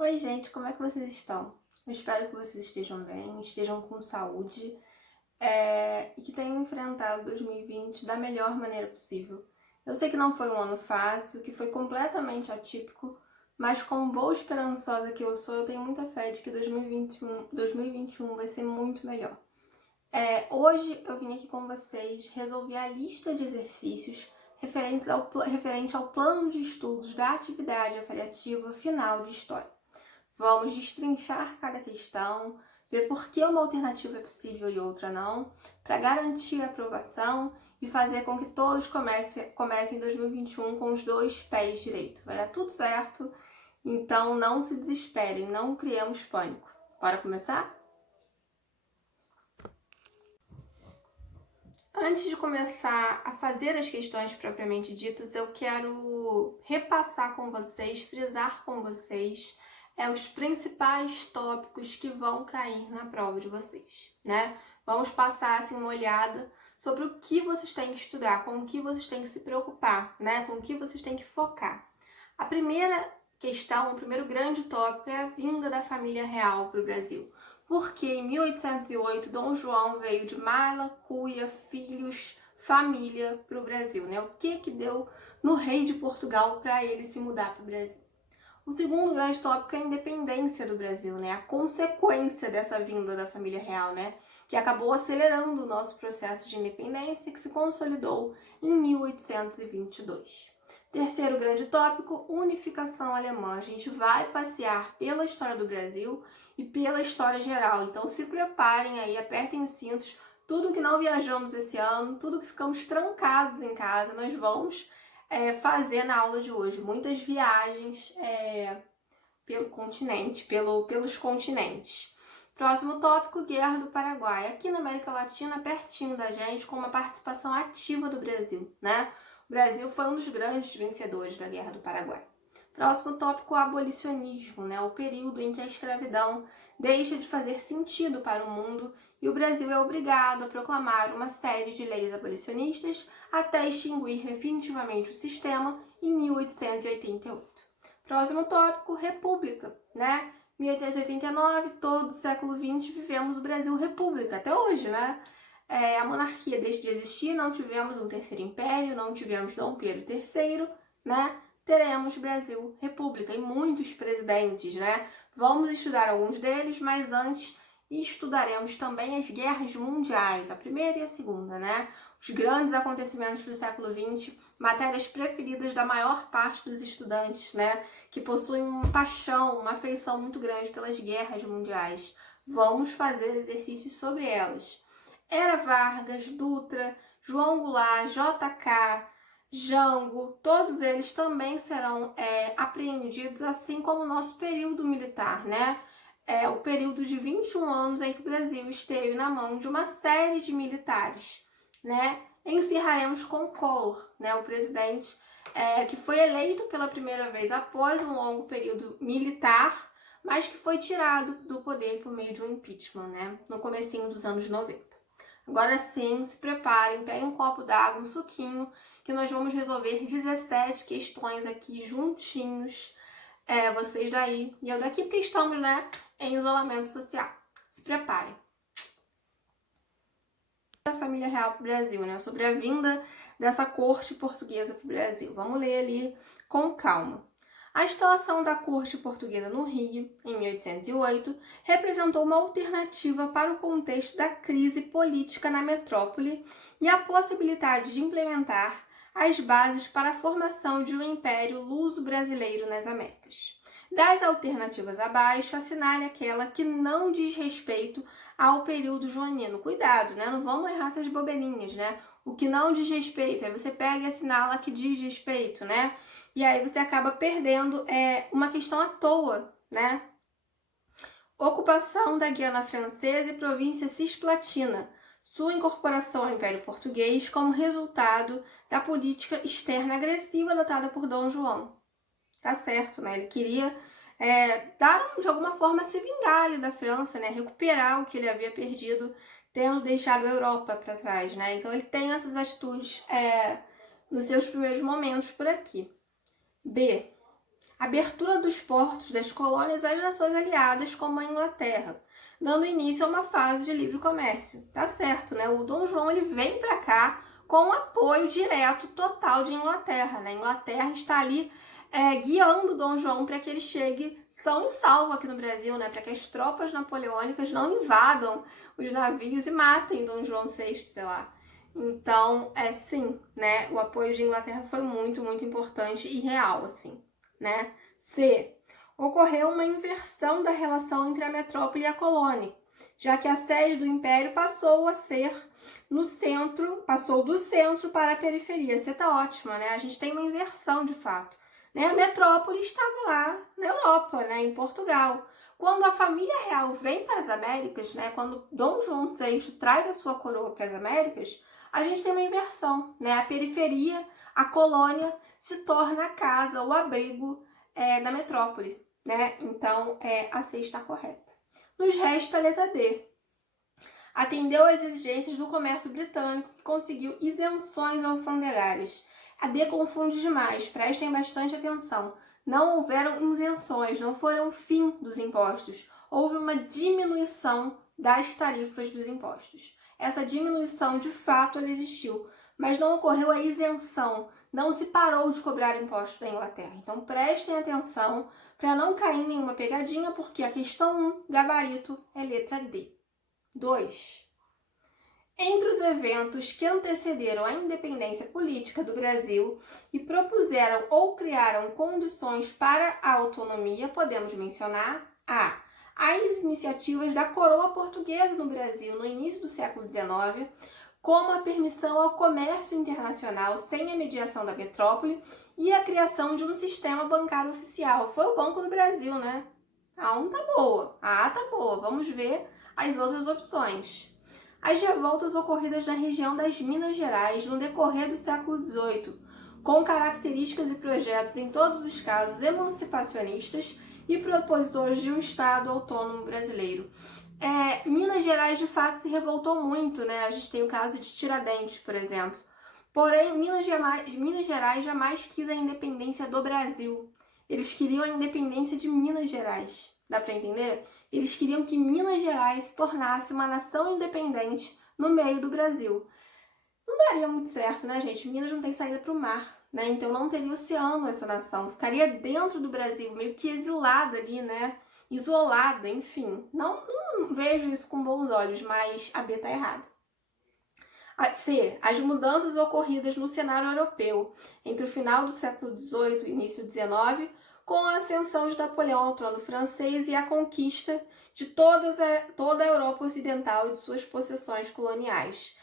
Oi, gente, como é que vocês estão? Eu espero que vocês estejam bem, estejam com saúde e que tenham enfrentado 2020 da melhor maneira possível. Eu sei que não foi um ano fácil, que foi completamente atípico, mas como boa esperançosa que eu sou, eu tenho muita fé de que 2021 vai ser muito melhor. Hoje eu vim aqui com vocês resolver a lista de exercícios referente ao plano de estudos da atividade avaliativa final de História. Vamos destrinchar cada questão, ver por que uma alternativa é possível e outra não, para garantir a aprovação e fazer com que todos comecem 2021 com os dois pés direitos. Vai dar tudo certo, então não se desesperem, não criemos pânico. Bora começar? Antes de começar a fazer as questões propriamente ditas, eu quero repassar com vocês, frisar com vocês os principais tópicos que vão cair na prova de vocês, né? Vamos passar assim uma olhada sobre o que vocês têm que estudar, com o que vocês têm que se preocupar, né? Com o que vocês têm que focar. A primeira questão, o primeiro grande tópico é a vinda da família real para o Brasil. Porque em 1808 Dom João veio de mala, cuia, filhos, família para o Brasil, né? O que deu no rei de Portugal para ele se mudar para o Brasil? O segundo grande tópico é a independência do Brasil, né? A consequência dessa vinda da família real, né? Que acabou acelerando o nosso processo de independência que se consolidou em 1822. Terceiro grande tópico, unificação alemã. A gente vai passear pela história do Brasil e pela história geral. Então se preparem aí, apertem os cintos. Tudo que não viajamos esse ano, tudo que ficamos trancados em casa, nós vamos fazer na aula de hoje. Muitas viagens pelo continente, pelos continentes. Próximo tópico, Guerra do Paraguai. Aqui na América Latina, pertinho da gente, com uma participação ativa do Brasil, né? O Brasil foi um dos grandes vencedores da Guerra do Paraguai. Próximo tópico, abolicionismo, né? O período em que a escravidão deixa de fazer sentido para o mundo e o Brasil é obrigado a proclamar uma série de leis abolicionistas até extinguir definitivamente o sistema em 1888. Próximo tópico, república, né? 1889, todo o século XX, vivemos o Brasil república, até hoje, né? A monarquia deixa de existir, não tivemos um terceiro império, não tivemos Dom Pedro III, né? Teremos Brasil república e muitos presidentes, né? Vamos estudar alguns deles, mas antes estudaremos também as guerras mundiais, a primeira e a segunda, né? Os grandes acontecimentos do século XX, matérias preferidas da maior parte dos estudantes, né? Que possuem uma paixão, uma afeição muito grande pelas guerras mundiais. Vamos fazer exercícios sobre elas. Era Vargas, Dutra, João Goulart, JK, Jango, todos eles também serão apreendidos, assim como o nosso período militar, né? O período de 21 anos em que o Brasil esteve na mão de uma série de militares, né? Encerraremos com Collor, né? O presidente que foi eleito pela primeira vez após um longo período militar, mas que foi tirado do poder por meio de um impeachment, né? No comecinho dos anos 90. Agora sim, se preparem, peguem um copo d'água, um suquinho, que nós vamos resolver 17 questões aqui juntinhos, vocês daí e eu daqui, porque estamos, né, em isolamento social. Se preparem. Da família real para o Brasil, né, sobre a vinda dessa corte portuguesa para o Brasil. Vamos ler ali com calma. A instalação da corte portuguesa no Rio, em 1808, representou uma alternativa para o contexto da crise política na metrópole e a possibilidade de implementar as bases para a formação de um império luso-brasileiro nas Américas. Das alternativas abaixo, assinale aquela que não diz respeito ao período joanino. Cuidado, né? Não vamos errar essas bobeirinhas, né? O que não diz respeito, aí você pega e assinala que diz respeito, né? E aí você acaba perdendo uma questão à toa, né? Ocupação da Guiana Francesa e província Cisplatina. Sua incorporação ao Império Português como resultado da política externa agressiva adotada por Dom João. Tá certo, né? Ele queria de alguma forma, se vingar ali da França, né? Recuperar o que ele havia perdido, tendo deixado a Europa para trás, né? Então ele tem essas atitudes nos seus primeiros momentos por aqui. B. abertura dos portos das colônias às nações aliadas, como a Inglaterra, dando início a uma fase de livre comércio. Tá certo, né? O Dom João ele vem para cá com apoio direto total de Inglaterra, né? A Inglaterra está ali guiando Dom João para que ele chegue são e salvo aqui no Brasil, né? Para que as tropas napoleônicas não invadam os navios e matem Dom João VI, sei lá. Então, sim, né? O apoio de Inglaterra foi muito, muito importante e real, assim, né? C. Ocorreu uma inversão da relação entre a metrópole e a colônia, já que a sede do império passou a ser no centro, passou do centro para a periferia. Você tá ótima, né? A gente tem uma inversão de fato. Né? A metrópole estava lá na Europa, né? Em Portugal. Quando a família real vem para as Américas, né? Quando Dom João VI traz a sua coroa para as Américas, a gente tem uma inversão, né? A periferia, a colônia, se torna a casa, o abrigo da metrópole, né? Então, a C está correta. Nos resta a letra D. Atendeu às exigências do comércio britânico, que conseguiu isenções alfandegárias. A D confunde demais, prestem bastante atenção. Não houveram isenções, não foram o fim dos impostos. Houve uma diminuição das tarifas dos impostos. Essa diminuição, de fato, ela existiu, mas não ocorreu a isenção. Não se parou de cobrar impostos da Inglaterra. Então, prestem atenção para não cair em nenhuma pegadinha, porque a questão 1, gabarito, é letra D. 2. Entre os eventos que antecederam a independência política do Brasil e propuseram ou criaram condições para a autonomia, podemos mencionar as iniciativas da coroa portuguesa no Brasil no início do século XIX, como a permissão ao comércio internacional sem a mediação da metrópole e a criação de um sistema bancário oficial. Foi o Banco do Brasil, né? A 1 tá boa, a A tá boa. Vamos ver as outras opções. As revoltas ocorridas na região das Minas Gerais no decorrer do século XVIII, com características e projetos em todos os casos emancipacionistas e propositores de um Estado autônomo brasileiro. Minas Gerais, de fato, se revoltou muito, né? A gente tem o caso de Tiradentes, por exemplo. Porém, Minas Gerais jamais quis a independência do Brasil. Eles queriam a independência de Minas Gerais. Dá para entender? Eles queriam que Minas Gerais se tornasse uma nação independente no meio do Brasil. Não daria muito certo, né, gente? Minas não tem saída para o mar, né? Então não teria oceano essa nação. Ficaria dentro do Brasil, meio que exilada ali, né? Isolada, enfim. Não vejo isso com bons olhos, mas a B tá errada. C. As mudanças ocorridas no cenário europeu entre o final do século XVIII e início do XIX, com a ascensão de Napoleão ao trono francês e a conquista de toda a Europa Ocidental e de suas possessões coloniais.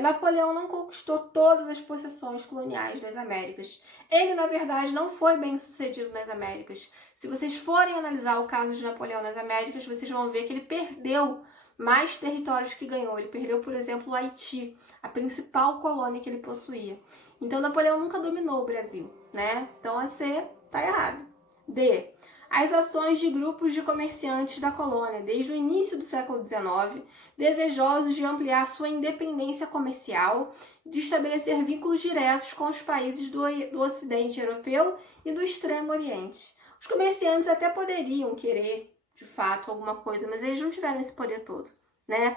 Napoleão não conquistou todas as possessões coloniais das Américas. Ele, na verdade, não foi bem sucedido nas Américas. Se vocês forem analisar o caso de Napoleão nas Américas, vocês vão ver que ele perdeu mais territórios que ganhou. Ele perdeu, por exemplo, o Haiti, a principal colônia que ele possuía. Então, Napoleão nunca dominou o Brasil, né? Então, a C tá errada. D. As ações de grupos de comerciantes da colônia, desde o início do século XIX, desejosos de ampliar sua independência comercial, de estabelecer vínculos diretos com os países do Ocidente Europeu e do Extremo Oriente. Os comerciantes até poderiam querer, de fato, alguma coisa, mas eles não tiveram esse poder todo, né?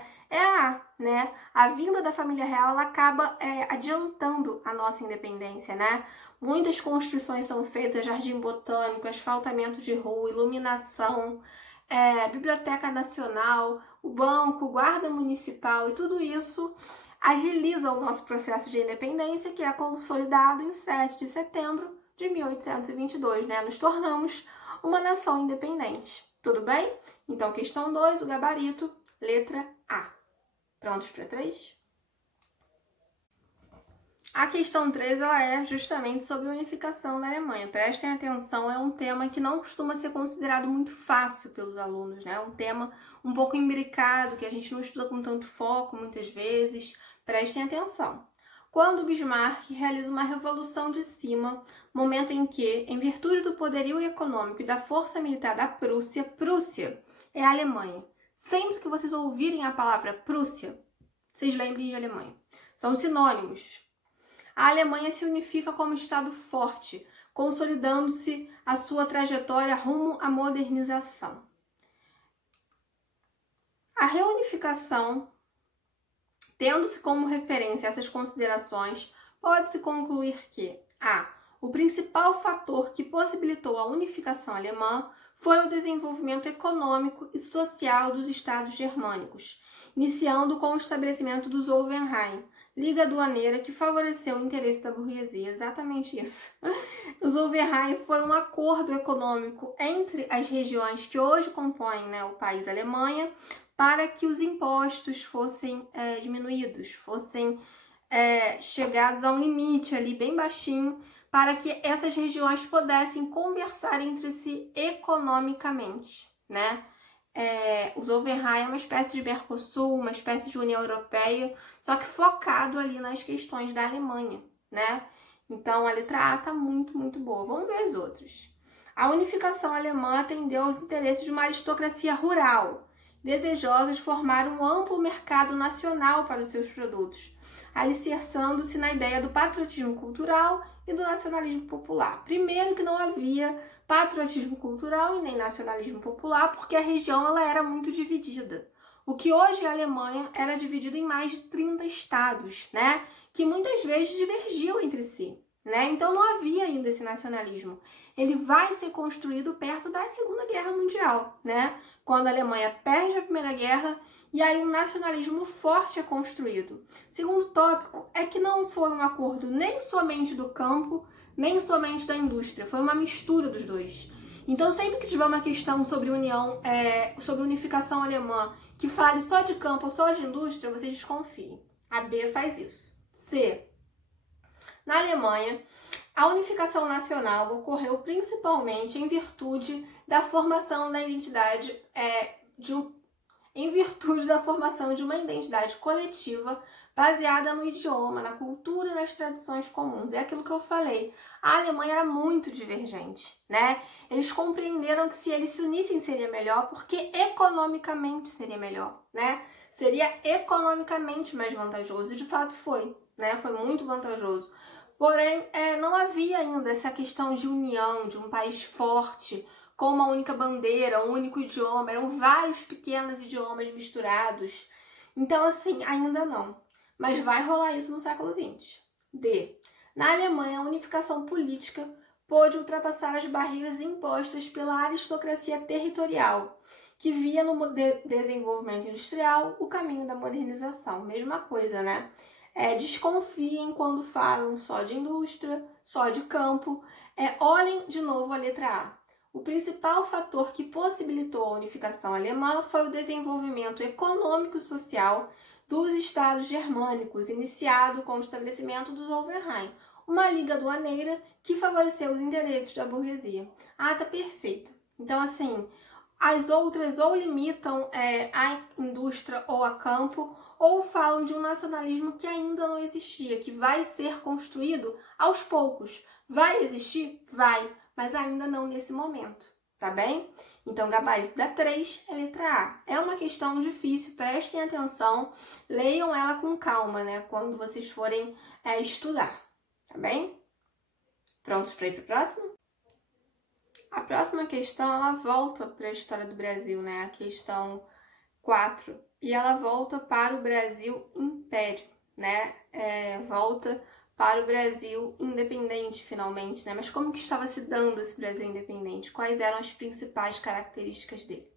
né? A vinda da família real, ela acaba adiantando a nossa independência, né? Muitas construções são feitas, jardim botânico, asfaltamento de rua, iluminação, biblioteca nacional, o banco, guarda municipal, e tudo isso agiliza o nosso processo de independência, que é consolidado em 7 de setembro de 1822, né? Nos tornamos uma nação independente. Tudo bem? Então, questão 2, o gabarito, letra A. Prontos para 3? A questão 3, ela é justamente sobre a unificação da Alemanha. Prestem atenção, é um tema que não costuma ser considerado muito fácil pelos alunos, né? É um tema um pouco imbricado, que a gente não estuda com tanto foco muitas vezes. Prestem atenção. Quando Bismarck realiza uma revolução de cima, momento em que, em virtude do poderio econômico e da força militar da Prússia, Prússia é a Alemanha. Sempre que vocês ouvirem a palavra Prússia, vocês lembrem de Alemanha. São sinônimos. A Alemanha se unifica como Estado forte, consolidando-se a sua trajetória rumo à modernização. A reunificação, tendo-se como referência essas considerações, pode-se concluir que o principal fator que possibilitou a unificação alemã foi o desenvolvimento econômico e social dos estados germânicos, iniciando com o estabelecimento do Zollverein, liga aduaneira que favoreceu o interesse da burguesia. Exatamente isso. O Zollverein foi um acordo econômico entre as regiões que hoje compõem, o país Alemanha, para que os impostos fossem diminuídos, fossem chegados a um limite ali bem baixinho, para que essas regiões pudessem conversar entre si economicamente, o Zollverein é uma espécie de Mercosul, uma espécie de União Europeia, só que focado ali nas questões da Alemanha, Então, a letra A está muito, muito boa. Vamos ver as outras. A unificação alemã atendeu aos interesses de uma aristocracia rural, desejosa de formar um amplo mercado nacional para os seus produtos, alicerçando-se na ideia do patriotismo cultural e do nacionalismo popular. Primeiro que não havia patriotismo cultural e nem nacionalismo popular, porque a região ela era muito dividida. O que hoje é a Alemanha era dividido em mais de 30 estados, que muitas vezes divergiam entre si, Então não havia ainda esse nacionalismo. Ele vai ser construído perto da Segunda Guerra Mundial, Quando a Alemanha perde a Primeira Guerra e aí um nacionalismo forte é construído. Segundo tópico é que não foi um acordo nem somente do campo, nem somente da indústria, foi uma mistura dos dois. Então, sempre que tiver uma questão sobre sobre unificação alemã, que fale só de campo ou só de indústria, vocês desconfiem. A B faz isso. C. Na Alemanha, a unificação nacional ocorreu principalmente em virtude da formação da identidade de uma identidade coletiva baseada no idioma, na cultura e nas tradições comuns. É aquilo que eu falei. A Alemanha era muito divergente, Eles compreenderam que se eles se unissem seria melhor, porque economicamente seria melhor, Seria economicamente mais vantajoso. E de fato foi, Foi muito vantajoso. Porém, não havia ainda essa questão de união, de um país forte, com uma única bandeira, um único idioma. Eram vários pequenos idiomas misturados. Então, assim, ainda não. Mas vai rolar isso no século XX. D. Na Alemanha, a unificação política pôde ultrapassar as barreiras impostas pela aristocracia territorial, que via no desenvolvimento industrial o caminho da modernização. Mesma coisa, Desconfiem quando falam só de indústria, só de campo. Olhem de novo a letra A. O principal fator que possibilitou a unificação alemã foi o desenvolvimento econômico e social dos estados germânicos, iniciado com o estabelecimento do Zollverein, uma liga aduaneira que favoreceu os interesses da burguesia. Tá perfeita. Então, assim, as outras ou limitam a indústria ou a campo, ou falam de um nacionalismo que ainda não existia, que vai ser construído aos poucos. Vai existir? Vai, mas ainda não nesse momento, tá bem? Então, gabarito da 3 é letra A. É uma questão difícil, prestem atenção, leiam ela com calma, quando vocês forem estudar, tá bem? Prontos para ir para a próxima? A próxima questão, ela volta para a história do Brasil, A questão 4. E ela volta para o Brasil Império, Volta para o Brasil independente, finalmente, Mas como que estava se dando esse Brasil independente? Quais eram as principais características dele?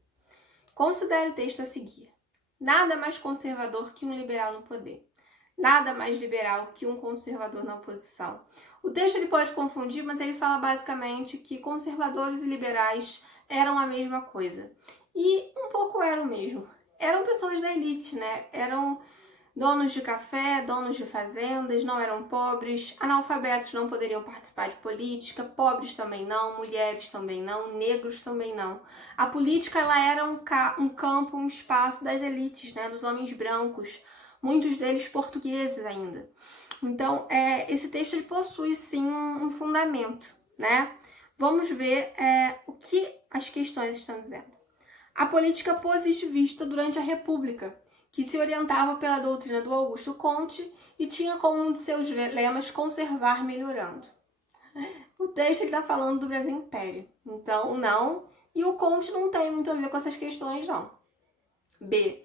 Considere o texto a seguir. Nada mais conservador que um liberal no poder. Nada mais liberal que um conservador na oposição. O texto ele pode confundir, mas ele fala basicamente que conservadores e liberais eram a mesma coisa. E um pouco eram mesmo. Eram pessoas da elite, Eram donos de café, donos de fazendas, não eram pobres, analfabetos não poderiam participar de política, pobres também não, mulheres também não, negros também não. A política ela era um campo, um espaço das elites, dos homens brancos, muitos deles portugueses ainda. Então, esse texto ele possui sim um fundamento, Vamos ver o que as questões estão dizendo. A política positivista durante a República, que se orientava pela doutrina do Augusto Comte e tinha como um de seus lemas conservar melhorando. O texto está falando do Brasil Império, então não. E o conte não tem muito a ver com essas questões, não. B.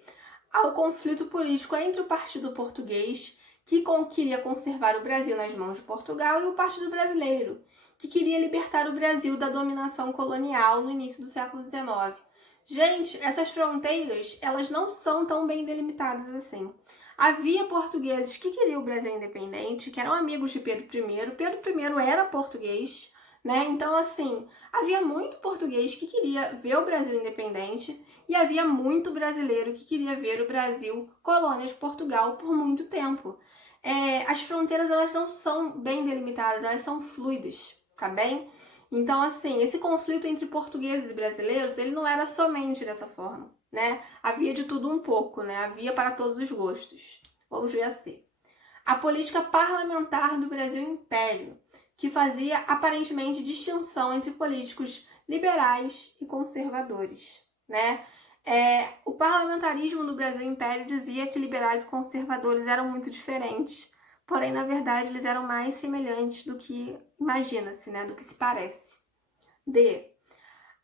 Há o conflito político entre o Partido Português, que queria conservar o Brasil nas mãos de Portugal, e o Partido Brasileiro, que queria libertar o Brasil da dominação colonial no início do século XIX. Gente, essas fronteiras, elas não são tão bem delimitadas assim. Havia portugueses que queriam o Brasil independente, que eram amigos de Pedro I. Pedro I era português, né? Então, assim, havia muito português que queria ver o Brasil independente e havia muito brasileiro que queria ver o Brasil colônia de Portugal por muito tempo. As fronteiras, elas não são bem delimitadas, elas são fluidas, tá bem? Então, assim, esse conflito entre portugueses e brasileiros, ele não era somente dessa forma, né? Havia de tudo um pouco, né? Havia para todos os gostos. Vamos ver assim. A política parlamentar do Brasil Império, que fazia aparentemente distinção entre políticos liberais e conservadores, né? O parlamentarismo no Brasil Império dizia que liberais e conservadores eram muito diferentes, porém, na verdade, eles eram mais semelhantes do que imagina-se, né? Do que se parece. D.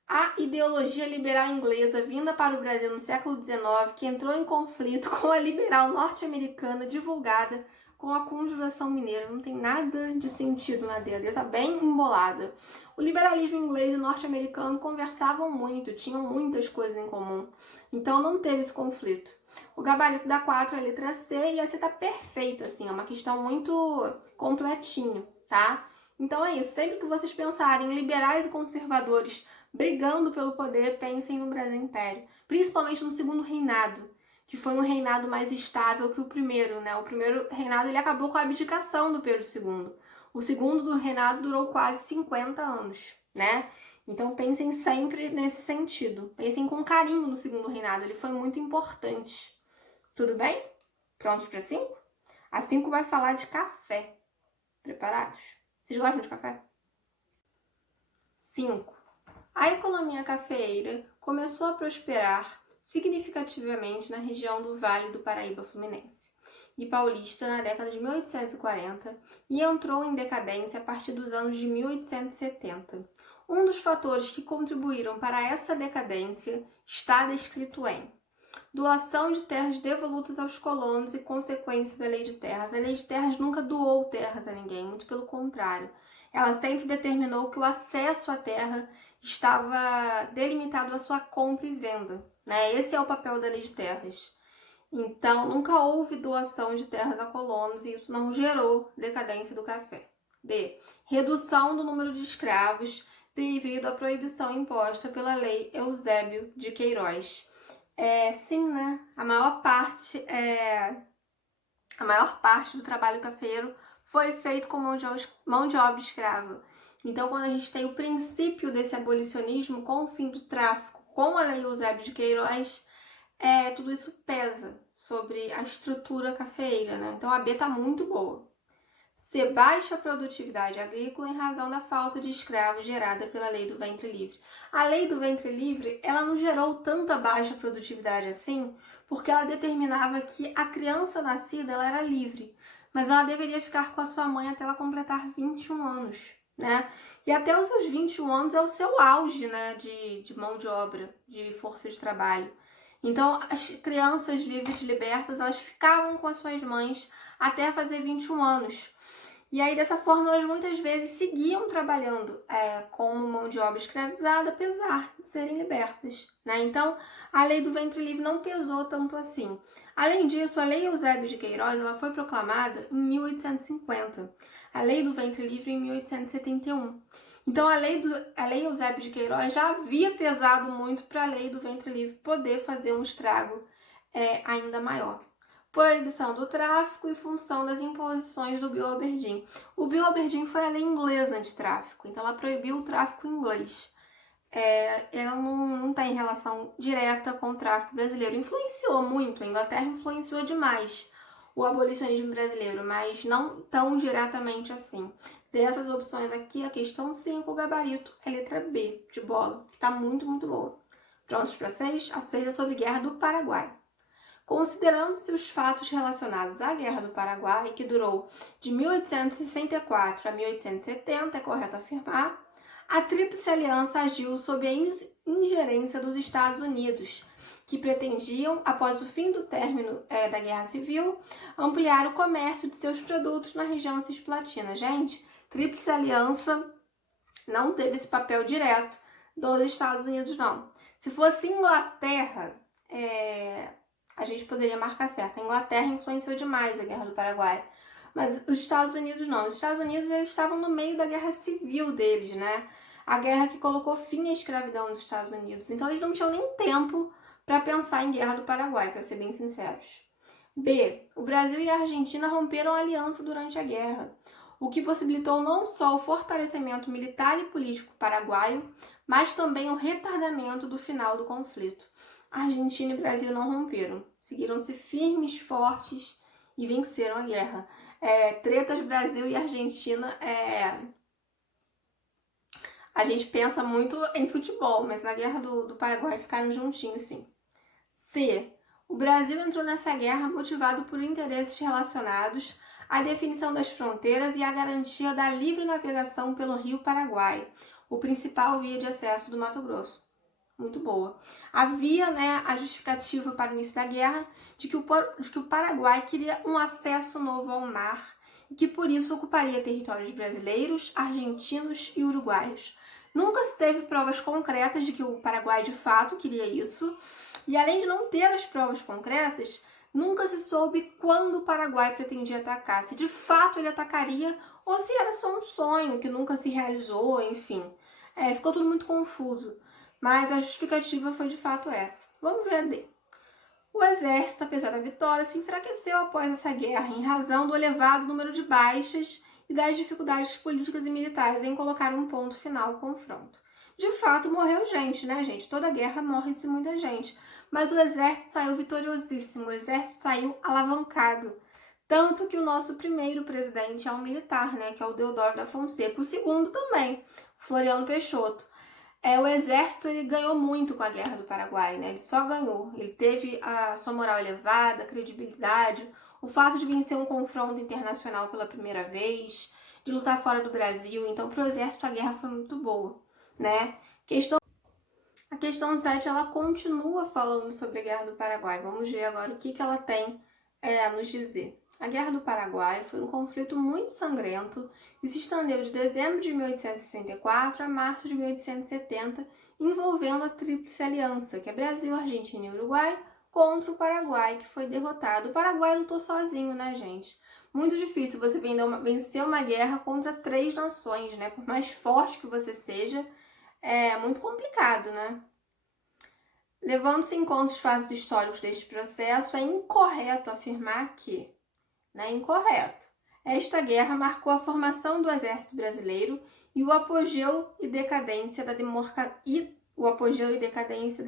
A ideologia liberal inglesa vinda para o Brasil no século XIX, que entrou em conflito com a liberal norte-americana divulgada com a Conjuração Mineira. Não tem nada de sentido na D, tá bem embolada. O liberalismo inglês e norte-americano conversavam muito, tinham muitas coisas em comum, então não teve esse conflito. O gabarito da 4 é a letra C e essa tá perfeita, assim, é uma questão muito completinho, tá? Então é isso, sempre que vocês pensarem em liberais e conservadores brigando pelo poder, pensem no Brasil Império, principalmente no segundo reinado, que foi um reinado mais estável que o primeiro, né? O primeiro reinado ele acabou com a abdicação do Pedro II. O segundo reinado durou quase 50 anos, né? Então pensem sempre nesse sentido. Pensem com carinho no segundo reinado, ele foi muito importante. Tudo bem? Prontos para 5? A 5 vai falar de café. Preparados? Vocês gostam de café? 5. A economia cafeeira começou a prosperar significativamente na região do Vale do Paraíba Fluminense e Paulista na década de 1840 e entrou em decadência a partir dos anos de 1870. Um dos fatores que contribuíram para essa decadência está descrito em doação de terras devolutas aos colonos e consequência da Lei de Terras. A Lei de Terras nunca doou terras a ninguém, muito pelo contrário. Ela sempre determinou que o acesso à terra estava delimitado à sua compra e venda, né? Esse é o papel da Lei de Terras. Então, nunca houve doação de terras a colonos e isso não gerou decadência do café. B. Redução do número de escravos devido à proibição imposta pela Lei Eusébio de Queiroz. Sim, né? A maior parte do trabalho cafeiro foi feito com mão de obra escrava. Então, quando a gente tem o princípio desse abolicionismo com o fim do tráfico, com a Lei Eusébio de Queiroz, tudo isso pesa sobre a estrutura cafeeira, né? Então, a B tá muito boa. C. Baixa produtividade agrícola em razão da falta de escravos gerada pela Lei do Ventre Livre. A Lei do Ventre Livre, ela não gerou tanta baixa produtividade assim, porque ela determinava que a criança nascida ela era livre, mas ela deveria ficar com a sua mãe até ela completar 21 anos, né? E até os seus 21 anos é o seu auge, né, de mão de obra, de força de trabalho. Então, as crianças livres, libertas, elas ficavam com as suas mães até fazer 21 anos. E aí, dessa forma, elas muitas vezes seguiam trabalhando como mão de obra escravizada, apesar de serem libertas, né? Então, a Lei do Ventre Livre não pesou tanto assim. Além disso, a Lei Eusébio de Queiroz ela foi proclamada em 1850, a Lei do Ventre Livre em 1871. Então, a lei Eusébio de Queiroz já havia pesado muito para a Lei do Ventre Livre poder fazer um estrago ainda maior. Proibição do tráfico e função das imposições do Bill Aberdeen. O Bill Aberdeen foi a lei inglesa antitráfico, então ela proibiu o tráfico inglês. Ela não tem relação direta com o tráfico brasileiro. Influenciou muito, a Inglaterra influenciou demais o abolicionismo brasileiro, mas não tão diretamente assim. Dessas opções aqui, a questão 5, o gabarito é letra B, de bola, que está muito, muito boa. Prontos para 6? A 6 é sobre Guerra do Paraguai. Considerando-se os fatos relacionados à Guerra do Paraguai, que durou de 1864 a 1870, é correto afirmar, a Tríplice Aliança agiu sob a ingerência dos Estados Unidos, que pretendiam, após o fim do término da Guerra Civil, ampliar o comércio de seus produtos na região cisplatina. Gente, Tríplice Aliança não teve esse papel direto dos Estados Unidos, não. Se fosse Inglaterra, a gente poderia marcar certo. A Inglaterra influenciou demais a Guerra do Paraguai. Mas os Estados Unidos não. Os Estados Unidos eles estavam no meio da guerra civil deles, né? A guerra que colocou fim à escravidão nos Estados Unidos. Então eles não tinham nem tempo para pensar em Guerra do Paraguai, para ser bem sinceros. B. O Brasil e a Argentina romperam a aliança durante a guerra, o que possibilitou não só o fortalecimento militar e político paraguaio, mas também o retardamento do final do conflito. A Argentina e o Brasil não romperam, seguiram-se firmes, fortes e venceram a guerra. Tretas Brasil e Argentina, a gente pensa muito em futebol, mas na Guerra do Paraguai ficaram juntinhos, sim. C. O Brasil entrou nessa guerra motivado por interesses relacionados à definição das fronteiras e à garantia da livre navegação pelo Rio Paraguai, o principal via de acesso do Mato Grosso. Muito boa. Havia, a justificativa para o início da guerra de que o Paraguai queria um acesso novo ao mar e que por isso ocuparia territórios brasileiros, argentinos e uruguaios. Nunca se teve provas concretas de que o Paraguai de fato queria isso, e além de não ter as provas concretas, nunca se soube quando o Paraguai pretendia atacar, se de fato ele atacaria ou se era só um sonho que nunca se realizou, enfim. Ficou tudo muito confuso, mas a justificativa foi de fato essa. Vamos ver a D. O exército, apesar da vitória, se enfraqueceu após essa guerra em razão do elevado número de baixas e das dificuldades políticas e militares em colocar um ponto final ao confronto. De fato, morreu gente, né, gente? Toda guerra morre-se muita gente. Mas o exército saiu vitoriosíssimo, o exército saiu alavancado. Tanto que o nosso primeiro presidente é um militar, né, que é o Deodoro da Fonseca. O segundo também, Floriano Peixoto. O exército ele ganhou muito com a Guerra do Paraguai, né? Ele só ganhou. Ele teve a sua moral elevada, a credibilidade, o fato de vencer um confronto internacional pela primeira vez, de lutar fora do Brasil. Então, para o exército, a guerra foi muito boa, né? A questão 7, ela continua falando sobre a Guerra do Paraguai. Vamos ver agora o que ela tem a nos dizer. A Guerra do Paraguai foi um conflito muito sangrento e se estendeu de dezembro de 1864 a março de 1870, envolvendo a Tríplice Aliança, que é Brasil, Argentina e Uruguai, contra o Paraguai, que foi derrotado. O Paraguai lutou sozinho, né, gente? Muito difícil você vencer uma guerra contra 3 nações, né? Por mais forte que você seja, é muito complicado, né? Levando-se em conta os fatos históricos deste processo, é incorreto afirmar que, incorreto. Esta guerra marcou a formação do exército brasileiro e o apogeu e decadência da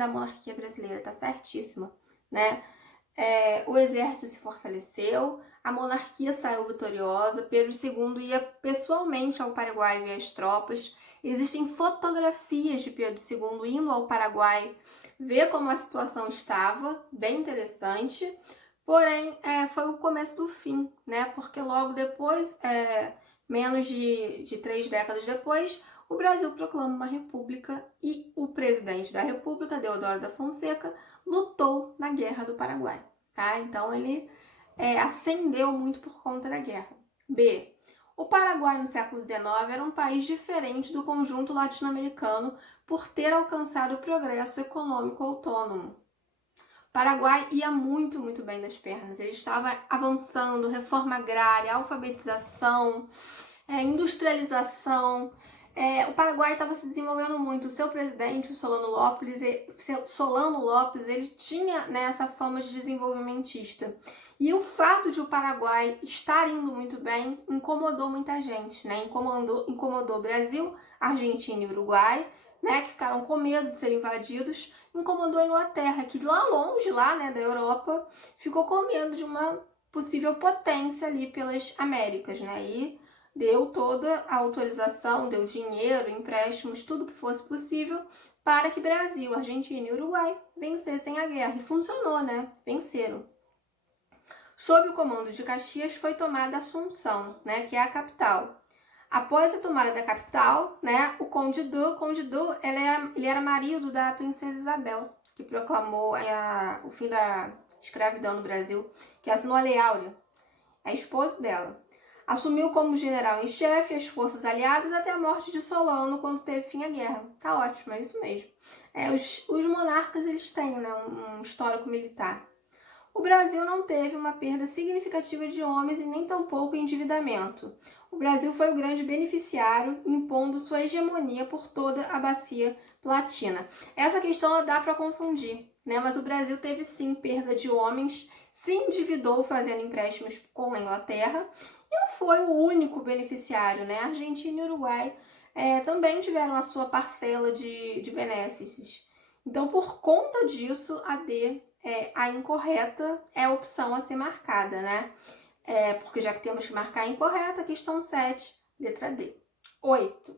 monarquia brasileira, tá certíssima, né? O exército se fortaleceu, a monarquia saiu vitoriosa, Pedro II ia pessoalmente ao Paraguai ver as tropas. Existem fotografias de Pedro II indo ao Paraguai ver como a situação estava, bem interessante. Porém, foi o começo do fim, né? Porque logo depois, menos de 3 décadas depois, o Brasil proclama uma república e o presidente da república, Deodoro da Fonseca, lutou na Guerra do Paraguai, tá? Então, ele ascendeu muito por conta da guerra. B. O Paraguai, no século XIX, era um país diferente do conjunto latino-americano por ter alcançado o progresso econômico autônomo. O Paraguai ia muito, muito bem das pernas. Ele estava avançando, reforma agrária, alfabetização, industrialização. O Paraguai estava se desenvolvendo muito. O seu presidente, o Solano Lopes, ele tinha essa fama de desenvolvimentista. E o fato de o Paraguai estar indo muito bem incomodou muita gente, né? Incomodou o Brasil, Argentina e Uruguai, né? Que ficaram com medo de serem invadidos. Incomodou a Inglaterra, que lá longe, da Europa, ficou com medo de uma possível potência ali pelas Américas, né? E deu toda a autorização, deu dinheiro, empréstimos, tudo que fosse possível para que Brasil, Argentina e Uruguai vencessem a guerra. E funcionou, né? Venceram. Sob o comando de Caxias foi tomada Assunção, né, que é a capital. Após a tomada da capital, né, o Conde Du, ele era marido da princesa Isabel, que proclamou o fim da escravidão no Brasil, que assinou a Lei Áurea, é esposo dela. Assumiu como general em chefe as forças aliadas até a morte de Solano, quando teve fim a guerra. Tá ótimo, é isso mesmo. Os monarcas, eles têm, né, um histórico militar. O Brasil não teve uma perda significativa de homens e nem tampouco endividamento. O Brasil foi o grande beneficiário, impondo sua hegemonia por toda a bacia latina. Essa questão dá para confundir, né? Mas o Brasil teve sim perda de homens, se endividou fazendo empréstimos com a Inglaterra e não foi o único beneficiário, né? A Argentina e o Uruguai também tiveram a sua parcela de benesses. Então, por conta disso, a incorreta é a opção a ser marcada, né? Porque já que temos que marcar a incorreta, questão 7, letra D. 8.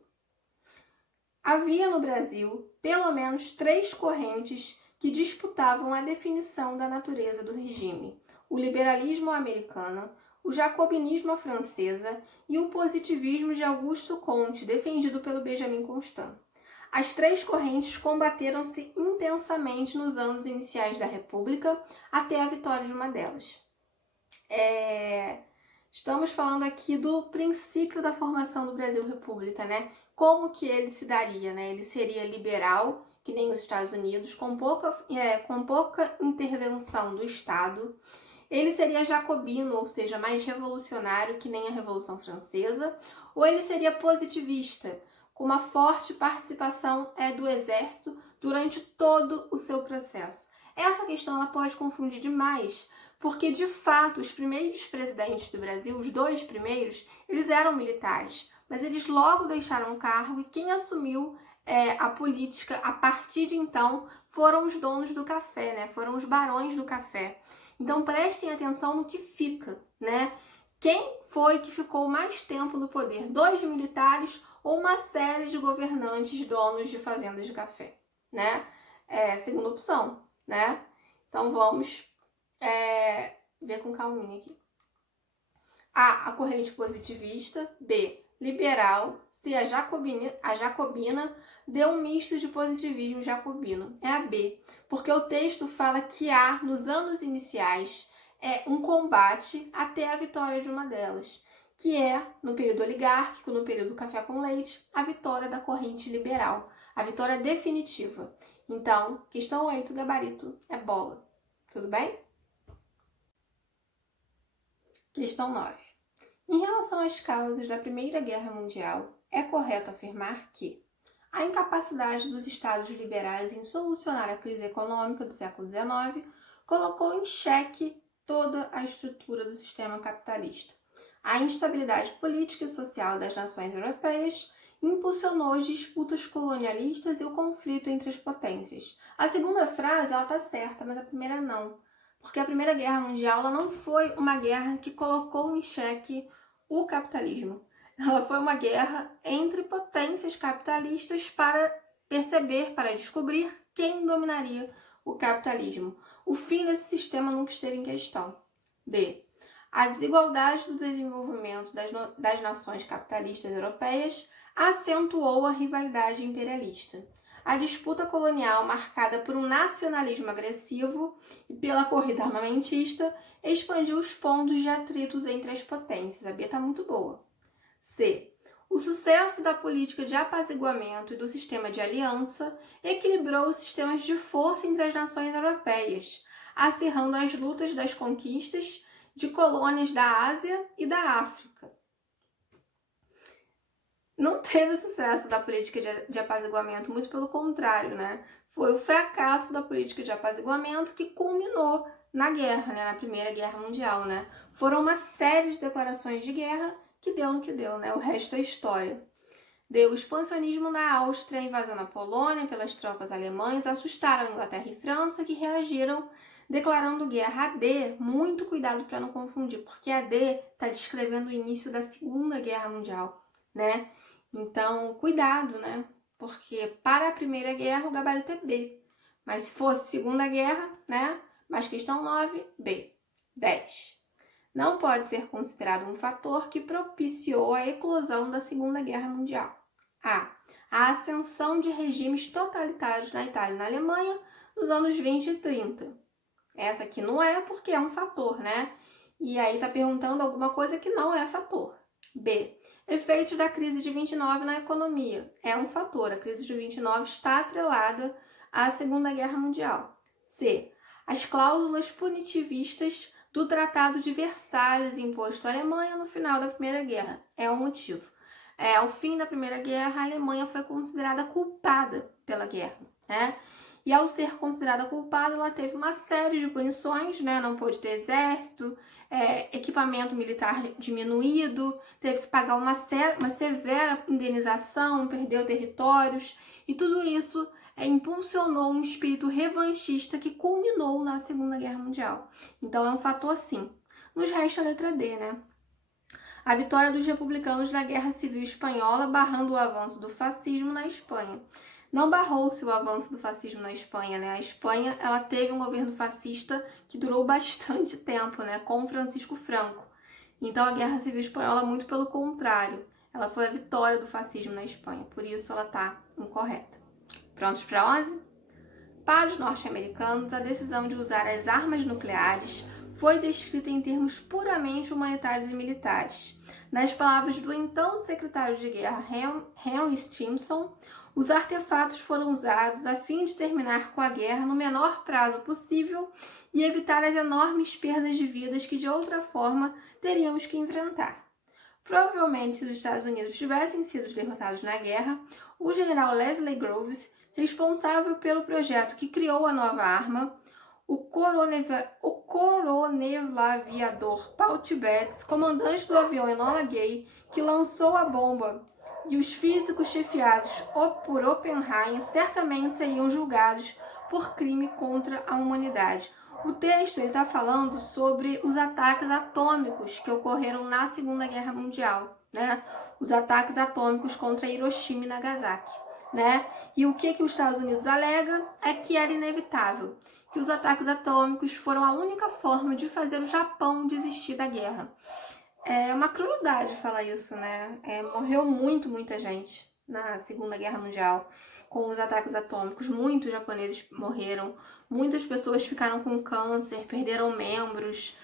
Havia no Brasil pelo menos 3 correntes que disputavam a definição da natureza do regime: o liberalismo americano, o jacobinismo francesa e o positivismo de Augusto Comte, defendido pelo Benjamin Constant. As 3 correntes combateram-se intensamente nos anos iniciais da República, até a vitória de uma delas. Estamos falando aqui do princípio da formação do Brasil República, né? Como que ele se daria, né? Ele seria liberal, que nem os Estados Unidos, com pouca intervenção do Estado. Ele seria jacobino, ou seja, mais revolucionário, que nem a Revolução Francesa. Ou ele seria positivista, com uma forte participação do exército durante todo o seu processo. Essa questão ela pode confundir demais, porque de fato os primeiros presidentes do Brasil, os 2 primeiros, eles eram militares, mas eles logo deixaram o cargo e quem assumiu a política a partir de então foram os donos do café, né? Foram os barões do café. Então prestem atenção no que fica, né? Quem foi que ficou mais tempo no poder? 2 militares ou uma série de governantes donos de fazendas de café, né? Segunda opção, né? Então vamos ver com calminha aqui. A corrente positivista. B, liberal. C, a jacobina. D, um misto de positivismo jacobino. É a B, porque o texto fala que há, nos anos iniciais, um combate até a vitória de uma delas, que é, no período oligárquico, no período café com leite, a vitória da corrente liberal, a vitória definitiva. Então, questão 8, gabarito é bola. Tudo bem? Questão 9. Em relação às causas da Primeira Guerra Mundial, é correto afirmar que a incapacidade dos Estados liberais em solucionar a crise econômica do século XIX colocou em xeque toda a estrutura do sistema capitalista. A instabilidade política e social das nações europeias impulsionou as disputas colonialistas e o conflito entre as potências. A segunda frase ela está certa, mas a primeira não. Porque a Primeira Guerra Mundial ela não foi uma guerra que colocou em xeque o capitalismo. Ela foi uma guerra entre potências capitalistas para descobrir quem dominaria o capitalismo. O fim desse sistema nunca esteve em questão. B. A desigualdade do desenvolvimento das nações capitalistas europeias acentuou a rivalidade imperialista. A disputa colonial, marcada por um nacionalismo agressivo e pela corrida armamentista, expandiu os pontos de atritos entre as potências. A B está muito boa. C. O sucesso da política de apaziguamento e do sistema de aliança equilibrou os sistemas de força entre as nações europeias, acirrando as lutas das conquistas de colônias da Ásia e da África. Não teve sucesso da política de apaziguamento, muito pelo contrário, né? Foi o fracasso da política de apaziguamento que culminou na guerra, né? Na Primeira Guerra Mundial, né? Foram uma série de declarações de guerra que deu no que deu, né? O resto é história. Deu o expansionismo na Áustria, a invasão na Polônia pelas tropas alemãs, assustaram a Inglaterra e França, que reagiram declarando guerra. A D, muito cuidado para não confundir, porque a D está descrevendo o início da Segunda Guerra Mundial, né? Então, cuidado, né? porque para a Primeira Guerra o gabarito é B. Mas se fosse Segunda Guerra, né? Mas questão 9, B. 10. Não pode ser considerado um fator que propiciou a eclosão da Segunda Guerra Mundial. A ascensão de regimes totalitários na Itália e na Alemanha nos anos 20 e 30. Essa aqui não é porque é um fator, né? E aí tá perguntando alguma coisa que não é fator. B. Efeitos da crise de 29 na economia. É um fator. A crise de 29 está atrelada à Segunda Guerra Mundial. C. As cláusulas punitivistas do Tratado de Versalhes imposto à Alemanha no final da Primeira Guerra. É um motivo. Ao fim da Primeira Guerra, a Alemanha foi considerada culpada pela guerra, né? E ao ser considerada culpada, ela teve uma série de punições, né? Não pôde ter exército, equipamento militar diminuído, teve que pagar uma severa indenização, perdeu territórios, e tudo isso impulsionou um espírito revanchista que culminou na Segunda Guerra Mundial. Então é um fator sim. Nos resta a letra D, né? A vitória dos republicanos na Guerra Civil Espanhola, barrando o avanço do fascismo na Espanha. Não barrou-se o avanço do fascismo na Espanha, né? A Espanha, ela teve um governo fascista que durou bastante tempo, né? Com Francisco Franco. Então a Guerra Civil Espanhola, muito pelo contrário, ela foi a vitória do fascismo na Espanha. Por isso ela está incorreta. Prontos para 11? Para os norte-americanos, a decisão de usar as armas nucleares foi descrita em termos puramente humanitários e militares. Nas palavras do então secretário de guerra Henry Stimson, os artefatos foram usados a fim de terminar com a guerra no menor prazo possível e evitar as enormes perdas de vidas que de outra forma teríamos que enfrentar. Provavelmente, se os Estados Unidos tivessem sido derrotados na guerra, o general Leslie Groves, responsável pelo projeto que criou a nova arma, o coronelaviador Paul Tibbets, comandante do avião Enola Gay, que lançou a bomba, e os físicos chefiados por Oppenheim certamente seriam julgados por crime contra a humanidade. O texto está falando sobre os ataques atômicos que ocorreram na Segunda Guerra Mundial, né? Os ataques atômicos contra Hiroshima e Nagasaki, né? E o que os Estados Unidos alega é que era inevitável, que os ataques atômicos foram a única forma de fazer o Japão desistir da guerra. É uma crueldade falar isso, né? Morreu muita gente na Segunda Guerra Mundial com os ataques atômicos. Muitos japoneses morreram, muitas pessoas ficaram com câncer, perderam membros,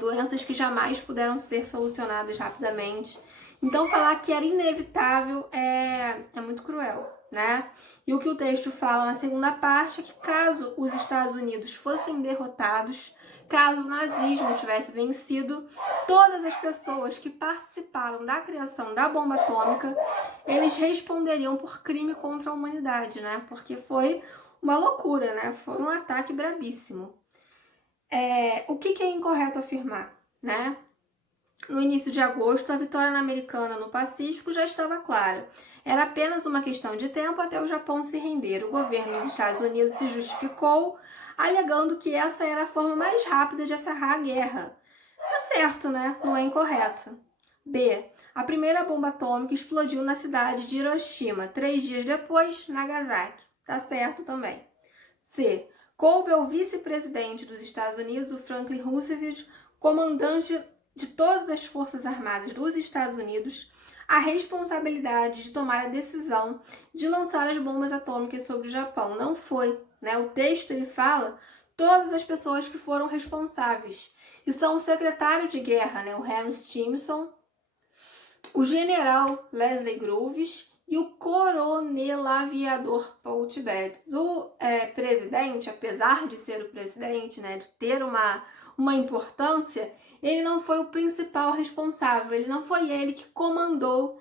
doenças que jamais puderam ser solucionadas rapidamente. Então falar que era inevitável é muito cruel, né? E o que o texto fala na segunda parte é que caso os Estados Unidos fossem derrotados, caso o nazismo tivesse vencido, todas as pessoas que participaram da criação da bomba atômica, eles responderiam por crime contra a humanidade, né? Porque foi uma loucura, né? Foi um ataque brabíssimo. O que é incorreto afirmar, né? No início de agosto, a vitória americana no Pacífico já estava clara. Era apenas uma questão de tempo até o Japão se render. O governo dos Estados Unidos se justificou, alegando que essa era a forma mais rápida de encerrar a guerra. Tá certo, né? Não é incorreto. B. A primeira bomba atômica explodiu na cidade de Hiroshima. 3 dias depois, Nagasaki. Tá certo também. C. Coube ao vice-presidente dos Estados Unidos, o Franklin Roosevelt, comandante de todas as forças armadas dos Estados Unidos, a responsabilidade de tomar a decisão de lançar as bombas atômicas sobre o Japão. Não foi, né? O texto ele fala todas as pessoas que foram responsáveis. E são o secretário de guerra, né? O Henry Stimson, o general Leslie Groves e o coronel-aviador Paul Tibbets. O presidente, apesar de ser o presidente, né? De ter uma importância, ele não foi o principal responsável, ele não foi ele que comandou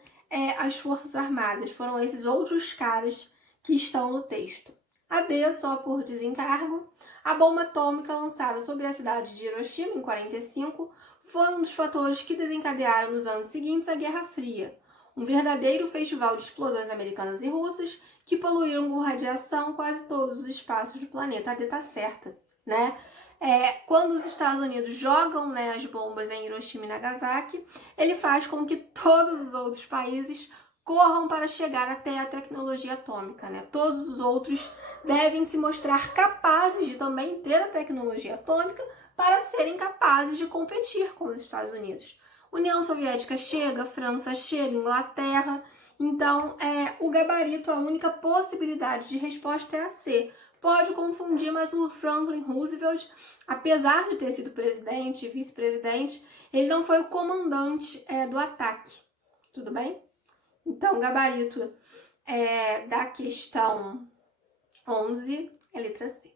as Forças Armadas, foram esses outros caras que estão no texto. A D, só por desencargo, a bomba atômica lançada sobre a cidade de Hiroshima em 1945 foi um dos fatores que desencadearam nos anos seguintes a Guerra Fria, um verdadeiro festival de explosões americanas e russas que poluíram com radiação quase todos os espaços do planeta. A D tá certa, né? Quando os Estados Unidos jogam, né, as bombas em Hiroshima e Nagasaki, ele faz com que todos os outros países corram para chegar até a tecnologia atômica, né? Todos os outros devem se mostrar capazes de também ter a tecnologia atômica para serem capazes de competir com os Estados Unidos. União Soviética chega, França chega, Inglaterra. Então, o gabarito, a única possibilidade de resposta é a C. Pode confundir, mas o Franklin Roosevelt, apesar de ter sido presidente e vice-presidente, ele não foi o comandante do ataque. Tudo bem? Então, o gabarito da questão 11 é letra C.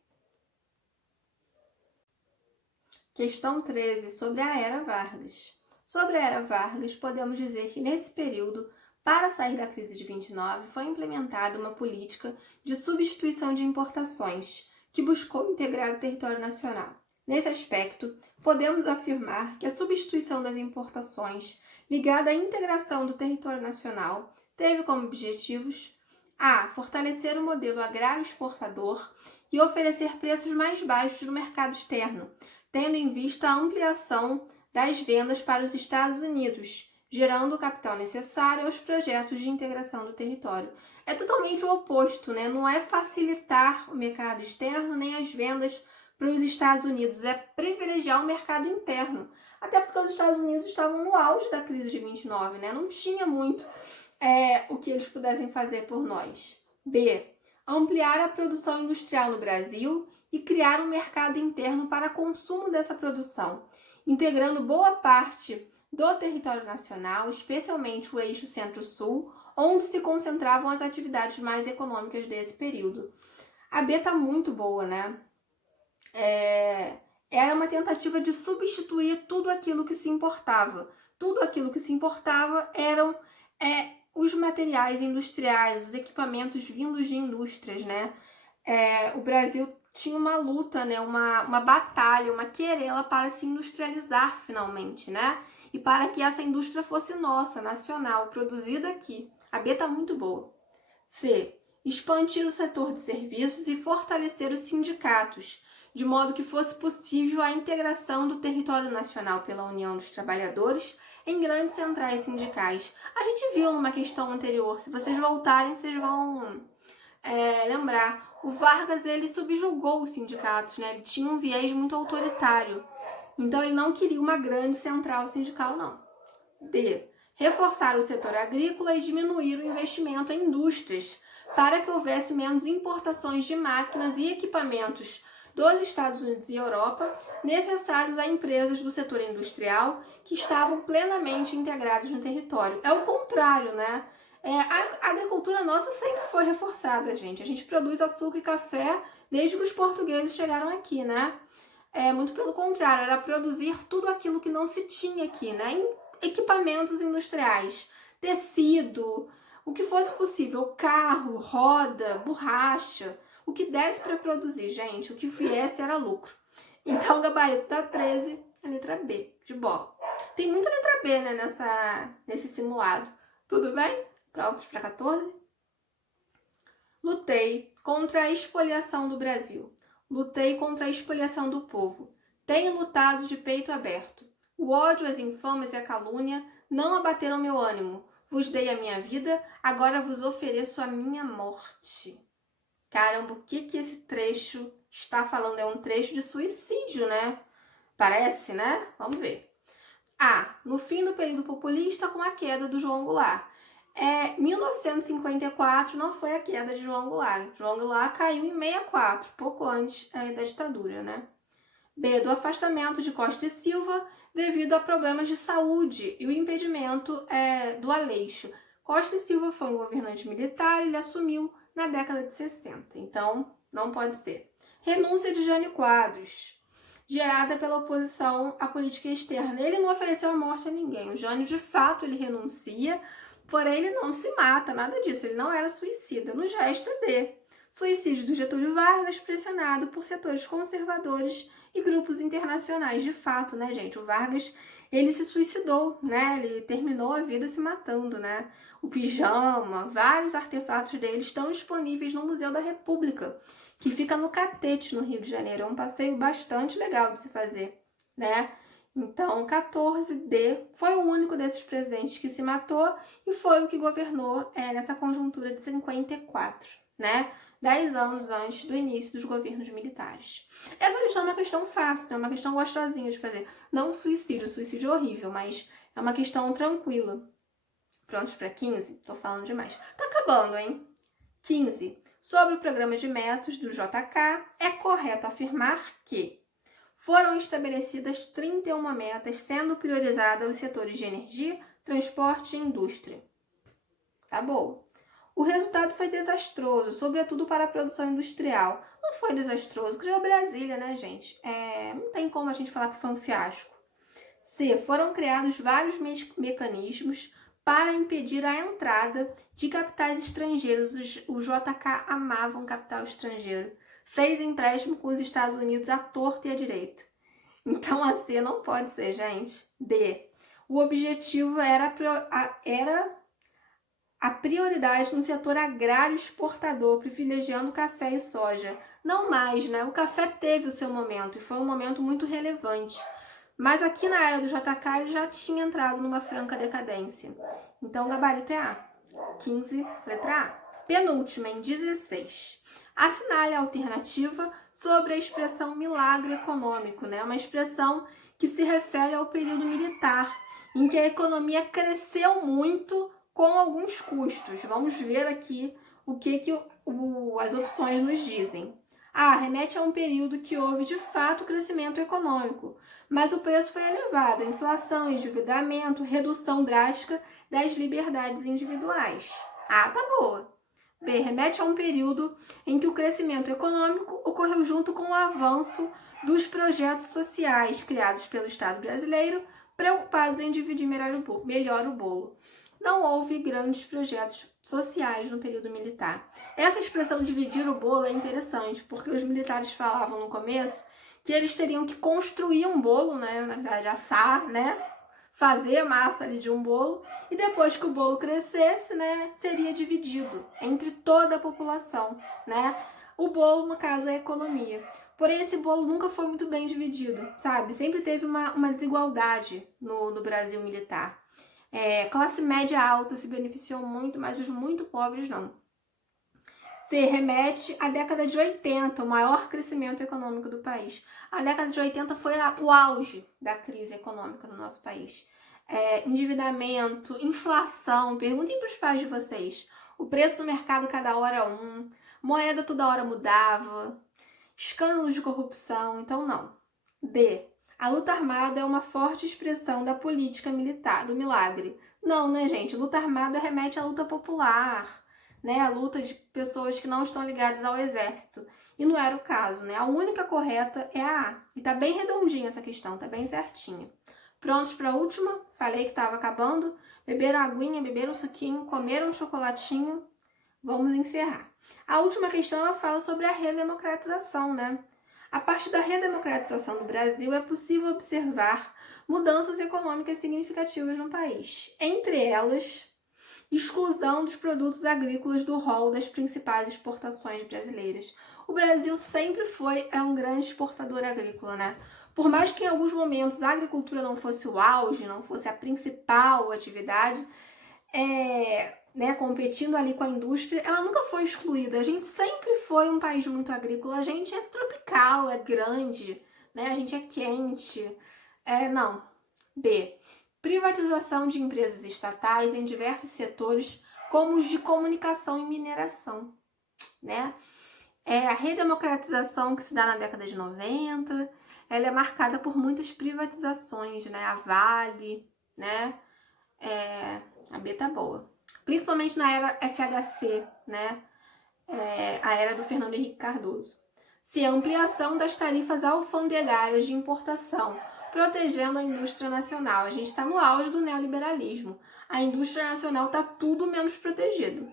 Questão 13, sobre a Era Vargas. Sobre a Era Vargas, podemos dizer que nesse período, para sair da crise de 29, foi implementada uma política de substituição de importações, que buscou integrar o território nacional. Nesse aspecto, podemos afirmar que a substituição das importações, ligada à integração do território nacional, teve como objetivos a. Fortalecer o modelo agrário exportador e oferecer preços mais baixos no mercado externo, tendo em vista a ampliação das vendas para os Estados Unidos, gerando o capital necessário aos projetos de integração do território. É totalmente o oposto, né? Não é facilitar o mercado externo nem as vendas para os Estados Unidos, é privilegiar o mercado interno. Até porque os Estados Unidos estavam no auge da crise de 29, né? Não tinha muito o que eles pudessem fazer por nós. B. Ampliar a produção industrial no Brasil e criar um mercado interno para consumo dessa produção, integrando boa parte do território nacional, especialmente o eixo centro-sul, onde se concentravam as atividades mais econômicas desse período. A B tá muito boa, né? Era uma tentativa de substituir tudo aquilo que se importava. Tudo aquilo que se importava eram os materiais industriais, os equipamentos vindos de indústrias, né? O Brasil tinha uma luta, né? Uma batalha, uma querela para se industrializar finalmente, né? E para que essa indústria fosse nossa, nacional, produzida aqui. A B tá muito boa. C. Expandir o setor de serviços e fortalecer os sindicatos, de modo que fosse possível a integração do território nacional pela União dos Trabalhadores em grandes centrais sindicais. A gente viu numa questão anterior, se vocês voltarem, vocês vão lembrar. O Vargas, ele subjugou os sindicatos, né? Ele tinha um viés muito autoritário. Então, ele não queria uma grande central sindical, não. D. Reforçar o setor agrícola e diminuir o investimento em indústrias, para que houvesse menos importações de máquinas e equipamentos dos Estados Unidos e Europa, necessários a empresas do setor industrial que estavam plenamente integradas no território. É o contrário, né? A agricultura nossa sempre foi reforçada, gente. A gente produz açúcar e café desde que os portugueses chegaram aqui, né? Muito pelo contrário, era produzir tudo aquilo que não se tinha aqui, né? Em equipamentos industriais, tecido, o que fosse possível, carro, roda, borracha, o que desse para produzir, gente, o que viesse era lucro. Então, o gabarito da 13 é a letra B, de bola. Tem muita letra B, né, nesse simulado. Tudo bem? Prontos para 14? Lutei contra a expoliação do Brasil. Lutei contra a expoliação do povo. Tenho lutado de peito aberto. O ódio, as infamas e a calúnia não abateram meu ânimo. Vos dei a minha vida, agora vos ofereço a minha morte. Caramba, o que esse trecho está falando? É um trecho de suicídio, né? Parece, né? Vamos ver. A. No fim do período populista, com a queda do João Goulart. 1954 não foi a queda de João Goulart. João Goulart caiu em 64, pouco antes da ditadura, né? B. Do afastamento de Costa e Silva devido a problemas de saúde e o impedimento do Aleixo. Costa e Silva foi um governante militar, ele assumiu na década de 60, então não pode ser. Renúncia de Jânio Quadros, gerada pela oposição à política externa. Ele não ofereceu a morte a ninguém. O Jânio, de fato, ele renuncia, porém ele não se mata, nada disso. Ele não era suicida. No gesto de suicídio do Getúlio Vargas, pressionado por setores conservadores e grupos internacionais. De fato, né, gente? O Vargas, ele se suicidou, né? Ele terminou a vida se matando, né? O pijama, vários artefatos dele estão disponíveis no Museu da República, que fica no Catete, no Rio de Janeiro. É um passeio bastante legal de se fazer, né? Então, 14D foi o único desses presidentes que se matou e foi o que governou nessa conjuntura de 54, né? 10 anos antes do início dos governos militares. Essa questão é uma questão fácil, é uma questão gostosinha de fazer. Não suicídio é horrível, mas é uma questão tranquila. Prontos para 15? Tô falando demais. Tá acabando, hein? 15. Sobre o programa de metas do JK, é correto afirmar que foram estabelecidas 31 metas, sendo priorizadas os setores de energia, transporte e indústria. Tá bom. O resultado foi desastroso, sobretudo para a produção industrial. Não foi desastroso, criou Brasília, né, gente? Não tem como a gente falar que foi um fiasco. C. Foram criados vários mecanismos para impedir a entrada de capitais estrangeiros. O JK amava um capital estrangeiro. Fez empréstimo com os Estados Unidos à torta e à direita. Então a C não pode ser, gente. D. O objetivo era a prioridade no setor agrário exportador, privilegiando café e soja. Não mais, né? O café teve o seu momento e foi um momento muito relevante. Mas aqui na era do JK ele já tinha entrado numa franca decadência. Então o gabarito é A. 15, letra A. Penúltima, em 16. Assinale a alternativa sobre a expressão milagre econômico, né? Uma expressão que se refere ao período militar, em que a economia cresceu muito com alguns custos. Vamos ver aqui o que as opções nos dizem. A. Remete a um período que houve de fato crescimento econômico, mas o preço foi elevado, inflação, endividamento, redução drástica das liberdades individuais. A. Tá boa. B. Remete a um período em que o crescimento econômico ocorreu junto com o avanço dos projetos sociais criados pelo Estado brasileiro, preocupados em dividir melhor o bolo. Não houve grandes projetos sociais no período militar. Essa expressão dividir o bolo é interessante, porque os militares falavam no começo que eles teriam que construir um bolo, né, na verdade assar, né, fazer a massa ali de um bolo, e depois que o bolo crescesse, né, seria dividido entre toda a população, né? O bolo, no caso, é a economia. Porém, esse bolo nunca foi muito bem dividido, sabe? Sempre teve uma desigualdade no Brasil militar. Classe média alta se beneficiou muito, mas os muito pobres não. Se remete à década de 80, o maior crescimento econômico do país. A década de 80 foi o auge da crise econômica no nosso país. Endividamento, inflação, perguntem para os pais de vocês. O preço no mercado cada hora moeda toda hora mudava, escândalos de corrupção, então não. D. A luta armada é uma forte expressão da política militar, do milagre. Não, né, gente? Luta armada remete à luta popular, né? A luta de pessoas que não estão ligadas ao exército. E não era o caso, né? A única correta é a A. E tá bem redondinha essa questão, tá bem certinha. Prontos para a última? Falei que estava acabando. Beberam aguinha, beberam suquinho, comeram um chocolatinho. Vamos encerrar. A última questão ela fala sobre a redemocratização, né? A partir da redemocratização do Brasil, é possível observar mudanças econômicas significativas no país. Entre elas, exclusão dos produtos agrícolas do rol das principais exportações brasileiras. O Brasil sempre foi um grande exportador agrícola, né? Por mais que em alguns momentos a agricultura não fosse o auge, não fosse a principal atividade, né, competindo ali com a indústria, ela nunca foi excluída. A gente sempre foi um país muito agrícola. A gente é tropical, é grande, né? A gente é quente. Não. B. Privatização de empresas estatais em diversos setores, como os de comunicação e mineração, né? A redemocratização que se dá na década de 90, ela é marcada por muitas privatizações, né? A Vale, né? A B tá boa. Principalmente na era FHC, né? A era do Fernando Henrique Cardoso. Se a ampliação das tarifas alfandegárias de importação, protegendo a indústria nacional. A gente está no auge do neoliberalismo. A indústria nacional está tudo menos protegida.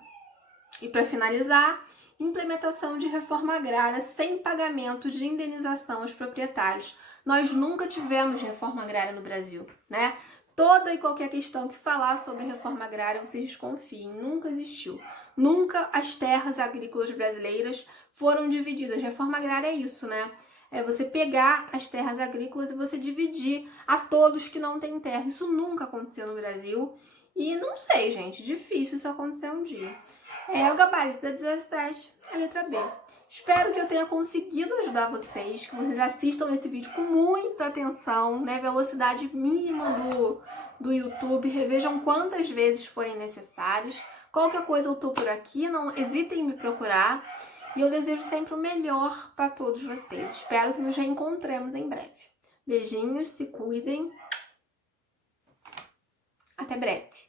E para finalizar, implementação de reforma agrária sem pagamento de indenização aos proprietários. Nós nunca tivemos reforma agrária no Brasil, né? Toda e qualquer questão que falar sobre reforma agrária, vocês desconfiem, nunca existiu. Nunca as terras agrícolas brasileiras foram divididas. Reforma agrária é isso, né? é você pegar as terras agrícolas e você dividir a todos que não têm terra. Isso nunca aconteceu no Brasil e não sei, gente, difícil isso acontecer um dia. O gabarito da 17, a letra B. Espero que eu tenha conseguido ajudar vocês, que vocês assistam esse vídeo com muita atenção, né? Velocidade mínima do YouTube, revejam quantas vezes forem necessárias. Qualquer coisa eu tô por aqui, não hesitem em me procurar. E eu desejo sempre o melhor para todos vocês. Espero que nos reencontremos em breve. Beijinhos, se cuidem. Até breve.